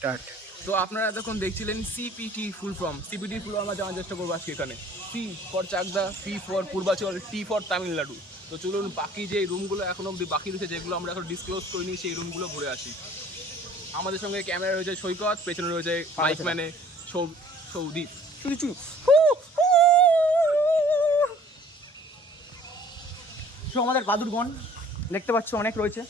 Start. তো আপনারা এতক্ষণ দেখছিলেন CPT full form. CPT full আমরা জানার চেষ্টা করবো আজকে এখানে। C for Chakdah, P for Purbachal, T for Tamil Nadu. তো চলুন বাকি যে রুমগুলো এখন অবধি বাকি রয়েছে, যেগুলো আমরা এখন ডিসক্লোজ করিনি, সেই রুমগুলো ঘুরে আসি। আমাদের সঙ্গে ক্যামেরা রয়েছে সৈকত, পেছনে রয়েছে মাইকম্যানে সৌদীপ। আমাদের বাদুরবন দেখতে পাচ্ছ অনেক রয়েছে।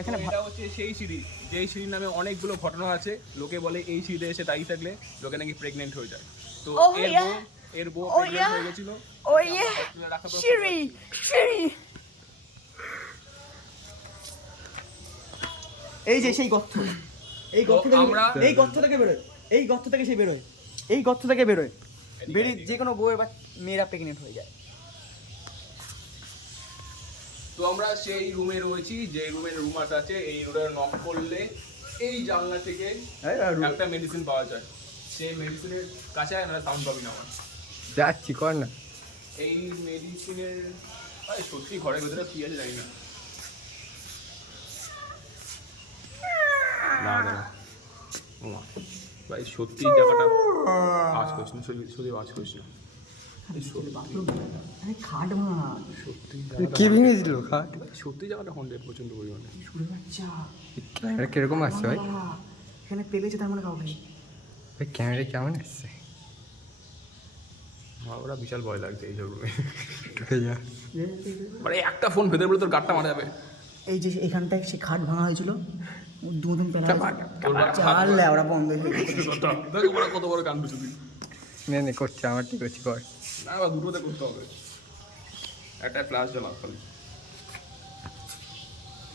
এখানে এটা হচ্ছে সেই সিঁড়ি, যেই সিঁড়ির নামে অনেকগুলো ঘটনা আছে। লোকে বলে এই সিঁড়িতে এসে দাঁড়িয়ে থাকলে লোকে নাকি প্রেগনেন্ট হয়ে যায়। তো এর বউ প্রেগনেন্ট হয়ে গেছিল। এই যে সেই গর্ত, এই গর্ত থেকে বেরোয়, এই গর্ত থেকে সে বেরোয়, এই গর্ত থেকে বেরোয়, বেরিয়ে যে কোনো বউয়ের বা মেয়েরা প্রেগনেন্ট হয়ে যায়। তো আমরা সেই রুমে রয়েছি, যে রুমের রুমার আছে। এই রুমে নক করলে এই জানলা থেকে একটা মেডিসিন পাওয়া যায়। সেই মেডিসিনের কাছে না সাউন্ড পাবি না। আমার যাচ্ছি কর না। এই মেডিসিনের সত্যি ঘরের ভেতরে কি আছে জানি না। ভাই সত্যি জায়গাটা আওয়াজ করছে না, সত্যি আওয়াজ করছে না। খাট ভাঙা কি ভেঙেছিল খাট? সত্যি জায়গাটা হন্ডেড প্রচন্ড পরিমাণে। কিরকম আসছে ভাই? এখানে পেলেছে তার মানে কাউকে। ক্যামেরা কেমন আসছে? ওরা বিশাল ভয় লাগছে এই রুমে। ঢুকে যা, মানে একটা ফোন ভেতরে বলে তোর গাড়টা মারা যাবে। এই যে এখানটায় সে খাট ভাঙা হয়েছিল, দুদিন পেলা চাললে ওরা বন্ধ হয়ে গেছে। কত বড় কান বুঝে তুই। নে করছে, আমার ঠিক আছে কর। না বা দুটোতে করতে হবে। একটা ফ্ল্যাশ জ্বালা খালি।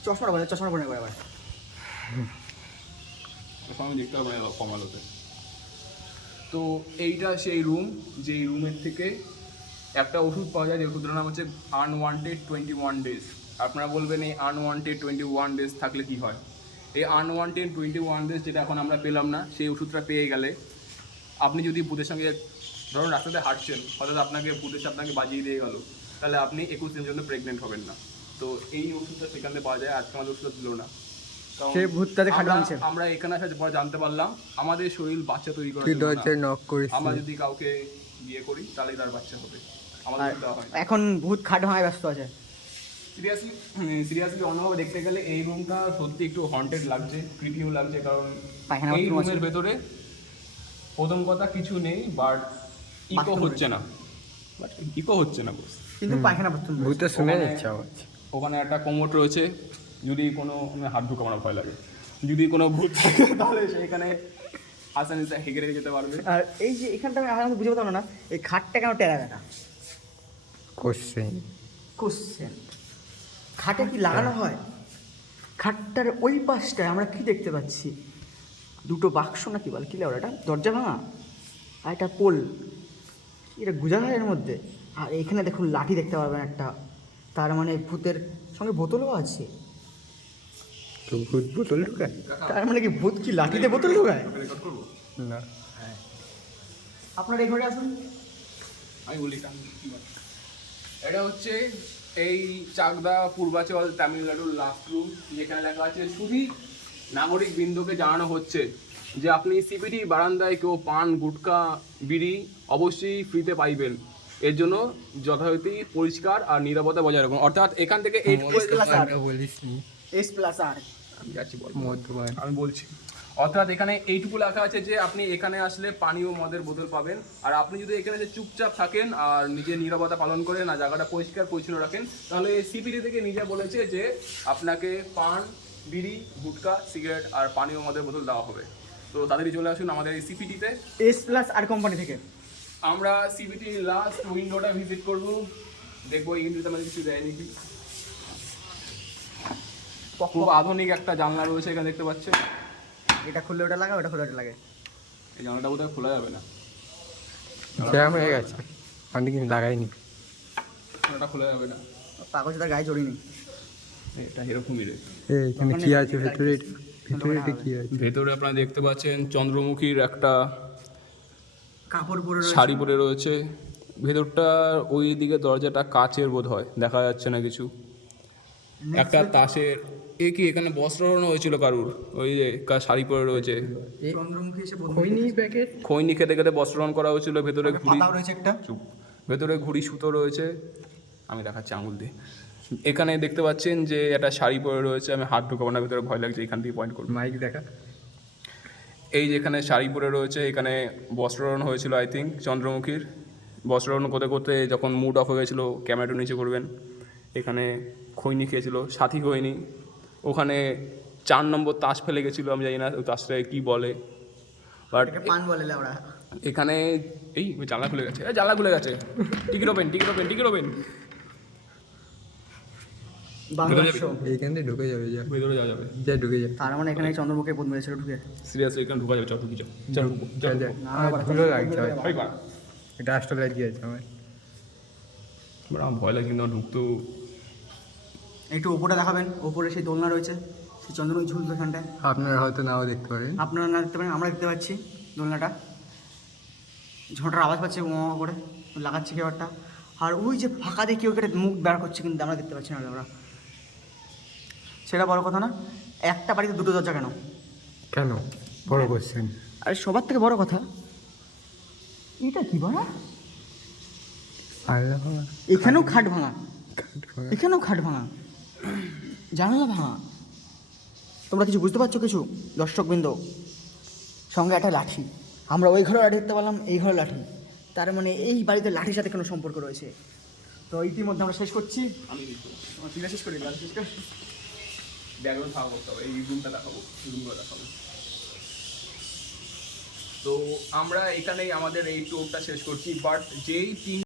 চশমাটা বলে, চশমা পরে একবার আমি দেখতে পারবো না কমালোতে। তো এইটা সেই রুম, যেই রুমের থেকে একটা ওষুধ পাওয়া যায়, যে ওষুধটার নাম হচ্ছে আনওয়ান্টেড 21 ডেজ। আপনারা বলবেন এই আনওয়ান্টেড 21 ডেজ থাকলে কি হয়? এই আনওয়ান্টেড 21 ডেজ যেটা এখন আমরা পেলাম না, সেই ওষুধটা পেয়ে গেলে আপনি যদি ভূতের সঙ্গে ধরুন রাস্তাতে হাঁটছেন, অর্থাৎ আপনাকে ভূত এসে আপনাকে বাজিয়ে দিয়ে গেল, তাহলে আপনি 21 দিনের জন্য প্রেগনেন্ট হবেন না। তো এই ওষুধটা সেখানে পাওয়া যায়। আজকে আমাদের ওষুধটা দিল না, আমরা এখানে আসার পর জানতে পারলাম আমাদের শরীর বাচ্চা তৈরি করার জন্য। আমরা যদি কাউকে বিয়ে করি তাহলে তার বাচ্চা হবে, আমাদের দেওয়া হয়। এখন ভূত খাট ভাঙায় ব্যস্ত আছে। সিরিয়াসলি অন্যভাবে দেখতে গেলে এই রুমটা সত্যি একটু হন্টেড লাগছে, ক্রিপিও লাগছে। কারণ এই রুমের ভেতরে প্রথম কথা কিছু নেই, বাট ইকো হচ্ছে না, কিন্তু পায়খানা বাথরুম ভূতে শুনে নিচ্ছে আওয়াজ। ওখানে একটা কোমোট রয়েছে, যদি কোনো হাত ঢুকা আমার ভয় লাগে, যদি কোনো ভূত থাকে তাহলে সেখানে আসানিসে হেগে রেখে যেতে পারবে। আর এই যে এখানটা আমি বুঝতে পারলাম না, এই খাটটা কেন টেরা বেটা? কোশ্চেন, খাটে কি লাগানো হয়? খাটটার ওই পাশটায় আমরা কি দেখতে পাচ্ছি? দুটো বাক্স না কি বল, কি লেওয়া এটা? দরজা ভাঙা আর একটা পোল, এটা গুজা হয় এর মধ্যে। আর এখানে দেখুন লাঠি দেখতে পারবেন একটা, তার মানে ভূতের সঙ্গে বোতলও আছে। ভূত বোতল ঢুকায়? তার মানে কি ভূত কি লাঠিতে বোতল ঢুকায়? না, আপনার এই ঘরে আসুন, আমি বলি এটা হচ্ছে এই চাকদা পূর্বাচল তামিলনাড়ুর লাস্ট রুম, যেখানে লেখা আছে শুধু নাগরিক বৃন্দকে জানানো হচ্ছে যে আপনি সিপিটি বারান্দায় কেউ পান, গুটকা, বিড়ি অবশ্যই ফ্রিতে পাইবেন। এর জন্য যথাযথ পরিষ্কার আর নিরাপত্তা বজায় রাখুন। অর্থাৎ এখান থেকে আমি বলছি, অর্থাৎ এখানে এইটুকু লেখা আছে যে আপনি এখানে আসলে পানি ও মদের বোতল পাবেন। আর আপনি যদি এখানে যে চুপচাপ থাকেন আর নিজের নিরাপত্তা পালন করেন আর জায়গাটা পরিষ্কার পরিচ্ছন্ন রাখেন, তাহলে সিপিটি থেকে নিজে বলেছে যে আপনাকে পান, বিড়ি, গুটকা, সিগারেট আর পানি ও মদের বোতল দেওয়া হবে। তো তাদেরই চলে আসুন আমাদের এই সিপিটিতে। S+R কোম্পানি থেকে আমরা সিপিটি লাস্ট উইন্ডোটা ভিজিট করবো, দেখবো এই উইন্ডোতে আমাদের কিছু দেয় নাকি। খুব আধুনিক একটা জানলা রয়েছে এখানে দেখতে পাচ্ছেন। এটা খুললে ওটা লাগে, ওটা খুললে ওটা লাগে। এই জানলাটা বোধহয় খোলা যাবে না, জ্যাম হয়ে গেছে, আমি কিন্তু লাগাইনি। ওটা খোলা যাবে না, কাগজ তার গায়ে জড়িনি। এটা এরকমই রে। এখানে কি আছে ভেতরে? এটা কি আছে? ভেতরে আপনারা দেখতে পাচ্ছেন চন্দ্রমুখীর একটা কাপড় পরে শাড়ি পরে রয়েছে। ভেতরটা ওই দিকে দরজাটা কাচের বোধ হয়, দেখা যাচ্ছে না কিছু। একটা তাসের এ কি এখানে বস্ত্রহরণ হয়েছিল কারুর, ওই যে শাড়ি পরে রয়েছে, চন্দ্রমুখী এসে খৈনি প্যাকেট খৈনি খেতে খেতে বস্ত্রহরণ করা হয়েছিল, ভেতরে ঘুড়ি, পাতাও রয়েছে একটা। চুপ, ভেতরে ঘুড়ি সুতো রয়েছে, আমি দেখাচ্ছি আঙুল দিয়ে। এখানে দেখতে পাচ্ছেন যে একটা শাড়ি পরে রয়েছে, আমি হাত ঢুকাবো না, ভেতরে ভয় লাগছে, এখান থেকে পয়েন্ট করবো। মাইক দেখা। এই যেখানে শাড়ি পরে রয়েছে, এখানে বস্ত্রহরণ হয়েছিল আই থিঙ্ক চন্দ্রমুখীর। বস্ত্রহরণ করতে করতে যখন মুড অফ হয়ে গেছিলো, ক্যামেরাটা নিচে করবেন। এখানে খৈনি খেয়েছিল, সাথী খৈনি। ওখানে 4 নম্বর তাস ফেলে গেছিলো, আমি জানি না ওই তাসটাকে কী বলে, বাট পান বলে ওরা। এখানে এই জানলা খুলে গেছে, জানলা খুলে গেছে, ticket open, ticket open, ticket open. Bangla ভেতরে শো। এইখান থেকে ঢুকে যাবে, যা ভেতরে যাওয়া যাবে, যা ঢুকে যা। তার মানে এখানে চন্দ্রমুখী বোধ মেরেছিল ঢুকে। সিরিয়াসলি এখানে ঢুকা যাবে, চল ঢুকি যাও, চল যা যা। না, আমার বাবা, ধুলো লাগছে ভাই। ভাই বা এটা আসলে লাগিয়ে আছে আমার। আমার ভয় লাগে কিন্তু আমার ঢুকতেও। একটু ওপরটা দেখাবেন, ওপরে সেই দোলনা রয়েছে, সেই চন্দ্রমুখী ঝুলতো এখানটায়। আপনারা হয়তো নাও দেখতে পারেন। আপনারা না দেখতে পারেন, আমরা দেখতে পাচ্ছি দোলনাটা। ঝোঁটার আওয়াজ পাচ্ছে ও করে লাগাচ্ছে কেউ একটা। আর ওই যে ফাঁকা দিয়ে কেউ কেটে মুখ বের করছে, কিন্তু আমরা দেখতে পাচ্ছি না আমরা। সেটা বড় কথা না, একটা বাড়িতে দুটো দরজা কেন? কেন? বড় কোশ্চেন। আর সবার থেকে বড় কথা, এটা কি বড়? আল্লাহ ভাঙা। এখানেও খাট ভাঙা, এখানেও খাট ভাঙা, জানালা ভাঙা। তোমরা কিছু বুঝতে পারছো কিছু দর্শকবৃন্দ? সঙ্গে একটা লাঠি, আমরা ওই ঘরে লাঠি দেখতে পেলাম, এই ঘরে লাঠি। তার মানে এই বাড়িতে লাঠির সাথে কোনো সম্পর্ক রয়েছে। তো ইতিমধ্যে আমরা শেষ করছি। আমি দেখবো তুই শেষ করি, শেষ কর। ব্যাকগ্রাউন্ড থাকা করতে হবে, এই রুমটা দেখাবো, রুমগুলো দেখাবো। তো আমরা এখানেই আমাদের এই টোরটা শেষ করছি, বাট যেই 3